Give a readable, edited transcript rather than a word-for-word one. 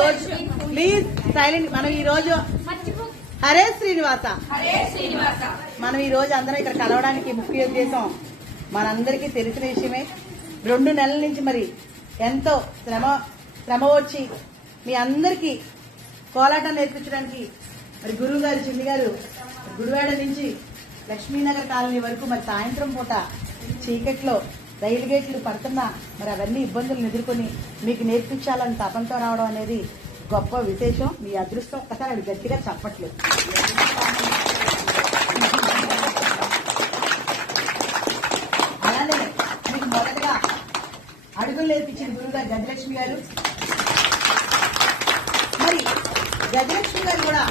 రోజు please silent. మనం ఈ రోజు హరే శ్రీనివాస మనం ఈ రోజు అందరం ఇక్కడ కలవడానికి ముఖ్య ఉద్దేశం మనందరికీ తెలిసిన విషయమే. 2 నెలల నుంచి మరి ఎంతో శ్రమ వచ్చి మీ అందరికీ కోలాటం నేర్పించడానికి మరి గురువు గారు చిన్ని గారు గుడివాడ నుంచి లక్ష్మీనగర్ కాలనీ వరకు మరి సాయంత్రం పూట చీకట్లో రైలు గేట్లు పడుతున్నా మరి అవన్నీ ఇబ్బందులను ఎదుర్కొని మీకు నేర్పించాలని తపంతో రావడం అనేది గొప్ప విశేషం. మీ అదృష్టం. ఒకసారి అది గట్టిగా చెప్పట్లేదు. అలానే మీకు మొదటగా అడుగులు నేర్పించిన గురువుగారు గజలక్ష్మి గారు. మరి గజలక్ష్మి గారు కూడా